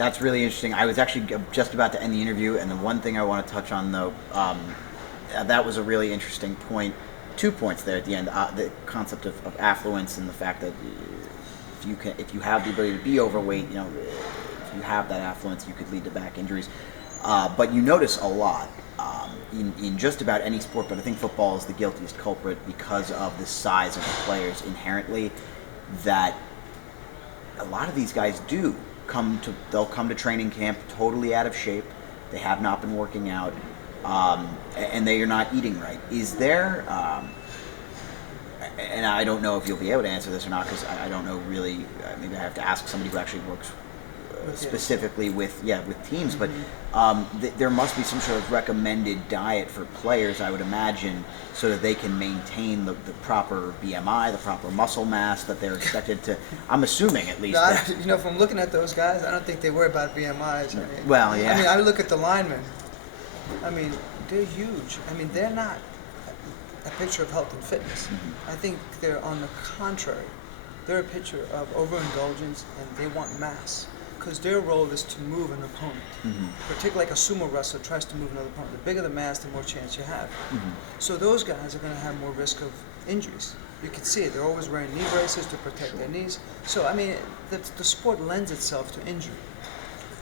That's really interesting. I was actually just about to end the interview, and the one thing I want to touch on, though, that was a really interesting point. 2 points there at the end. The concept of affluence and the fact that if you have the ability to be overweight, if you have that affluence, you could lead to back injuries. But you notice a lot in just about any sport, but I think football is the guiltiest culprit because of the size of the players inherently, that a lot of these guys they'll come to training camp totally out of shape. They have not been working out, and they are not eating right. Is there, and I don't know if you'll be able to answer this or not, because I don't know really, maybe I have to ask somebody who actually works specifically with teams, but there must be some sort of recommended diet for players, I would imagine, so that they can maintain the proper BMI, the proper muscle mass that they're expected to. I'm assuming at least. From looking at those guys, I don't think they worry about BMIs. Well, yeah. I look at the linemen. They're huge. They're not a picture of health and fitness. I think they're on the contrary. They're a picture of overindulgence, and they want mass. Because their role is to move an opponent. Particularly like a sumo wrestler tries to move another opponent. The bigger the mass, the more chance you have. So those guys are going to have more risk of injuries. You can see it. They're always wearing knee braces to protect their knees. So, the sport lends itself to injury.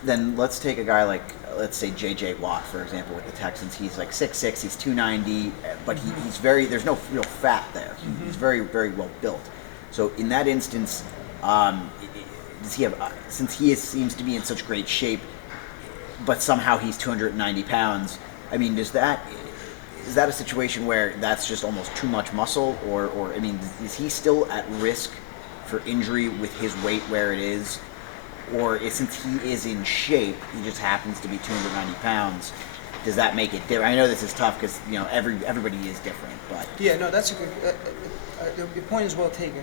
Then let's take a guy like, let's say J.J. Watt, for example, with the Texans. He's like 6'6", he's 290, but there's no real fat there. He's very, very well built. So in that instance, does he have, since he seems to be in such great shape, but somehow he's 290 pounds, is that a situation where that's just almost too much muscle, or is he still at risk for injury with his weight where it is? Or since he is in shape, he just happens to be 290 pounds, does that make it different? I know this is tough because, everybody is different, but... Yeah, no, that's a good... your point is well taken.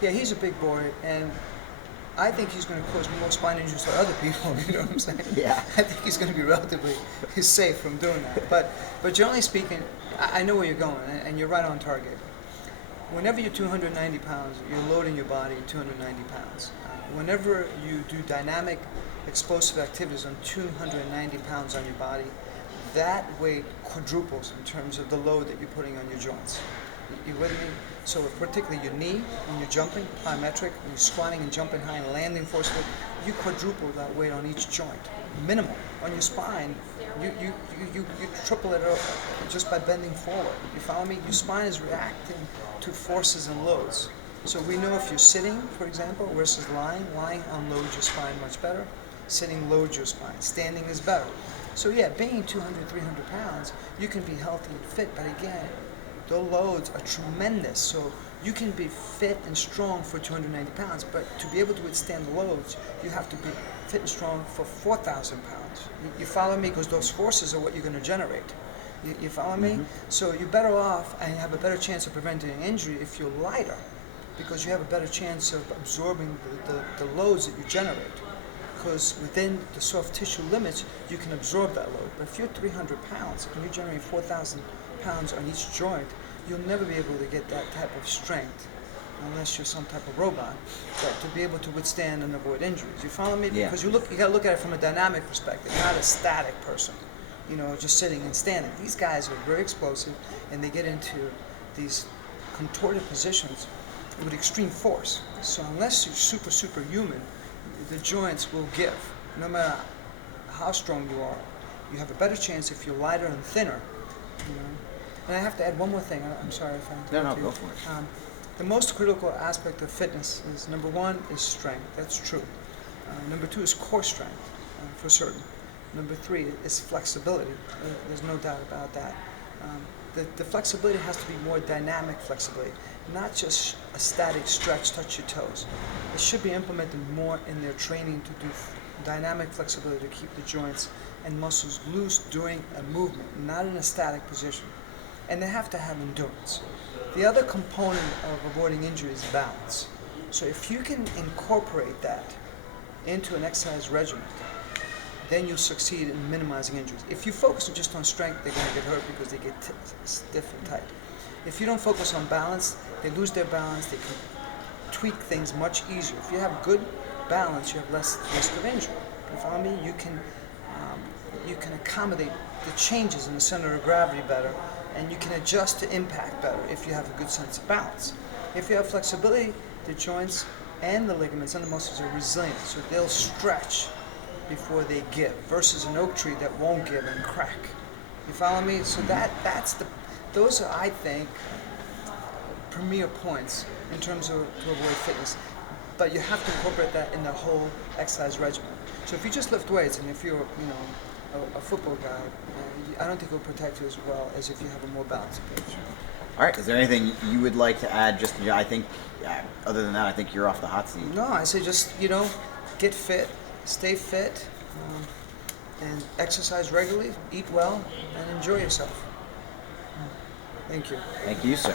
Yeah, he's a big boy, and I think he's going to cause more spine injuries to other people, you know what I'm saying? Yeah. I think he's going to be relatively safe from doing that. But generally speaking, I know where you're going, and you're right on target. Whenever you're 290 pounds, you're loading your body 290 pounds. Whenever you do dynamic, explosive activities on 290 pounds on your body, that weight quadruples in terms of the load that you're putting on your joints. You with me? So particularly your knee, when you're jumping, plyometric, when you're squatting and jumping high and landing forcefully, you quadruple that weight on each joint. Minimum. On your spine, you triple it up just by bending forward. You follow me? Your spine is reacting to forces and loads. So we know if you're sitting, for example, versus lying unloads your spine much better. Sitting loads your spine. Standing is better. So yeah, being 200, 300 pounds, you can be healthy and fit, but again, the loads are tremendous. So you can be fit and strong for 290 pounds, but to be able to withstand the loads, you have to be fit and strong for 4,000 pounds. You follow me? Because those forces are what you're going to generate. You follow me? So you're better off and have a better chance of preventing an injury if you're lighter, because you have a better chance of absorbing the loads that you generate. Because within the soft tissue limits, you can absorb that load. But if you're 300 pounds and you generate 4,000 pounds on each joint, you'll never be able to get that type of strength unless you're some type of robot, but to be able to withstand and avoid injuries. You follow me? Yeah. Because you got to look at it from a dynamic perspective, not a static person, just sitting and standing. These guys are very explosive, and they get into these contorted positions with extreme force. So unless you're super human, the joints will give. No matter how strong you are, you have a better chance if you're lighter and thinner. And I have to add one more thing. I'm sorry if I interrupt you. No, go for it. The most critical aspect of fitness is, number one, is strength. That's true. Number two is core strength, for certain. Number three is flexibility. There's no doubt about that. The flexibility has to be more dynamic flexibility, not just a static stretch, touch your toes. It should be implemented more in their training to do dynamic flexibility to keep the joints and muscles loose during a movement, not in a static position. And they have to have endurance. The other component of avoiding injury is balance. So if you can incorporate that into an exercise regimen, then you'll succeed in minimizing injuries. If you focus just on strength, they're going to get hurt because they get stiff and tight. If you don't focus on balance, they lose their balance, they can tweak things much easier. If you have good balance, you have less risk of injury. You follow me? You can accommodate the changes in the center of gravity better, and you can adjust to impact better if you have a good sense of balance. If you have flexibility, the joints and the ligaments and the muscles are resilient, so they'll stretch before they give, versus an oak tree that won't give and crack. You follow me? So those are, I think, premier points in terms of to avoid fitness. But you have to incorporate that in the whole exercise regimen. So if you just lift weights, and if you're, a football guy, I don't think it will protect you as well as if you have a more balanced approach. All right. Is there anything you would like to add? Just, I think, other than that, I think you're off the hot seat. No, I say just, get fit, stay fit, and exercise regularly, eat well, and enjoy yourself. Thank you. Thank you, sir.